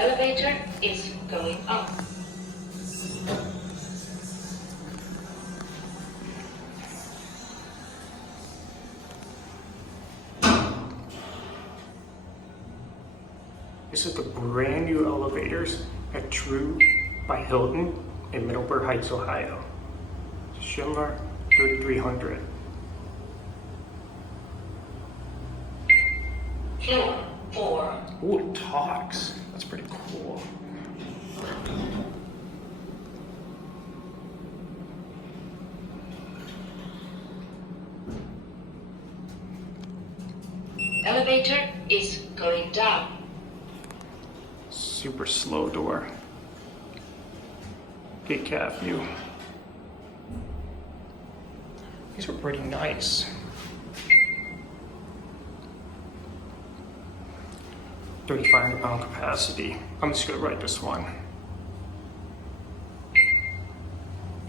Elevator is going up. This is the brand new elevators at True by Hilton in Middleburg Heights, Ohio. Schindler 3300. Floor 4. Ooh, it talks. That's pretty cool. Elevator is going down. Super slow door. Gate cat view. These are pretty nice. 3,500-pound capacity. I'm just gonna write this one.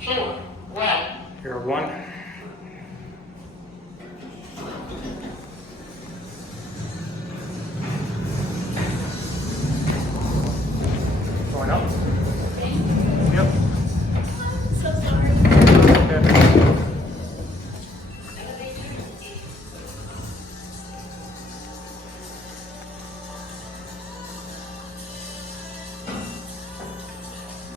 Floor 1. Here, one.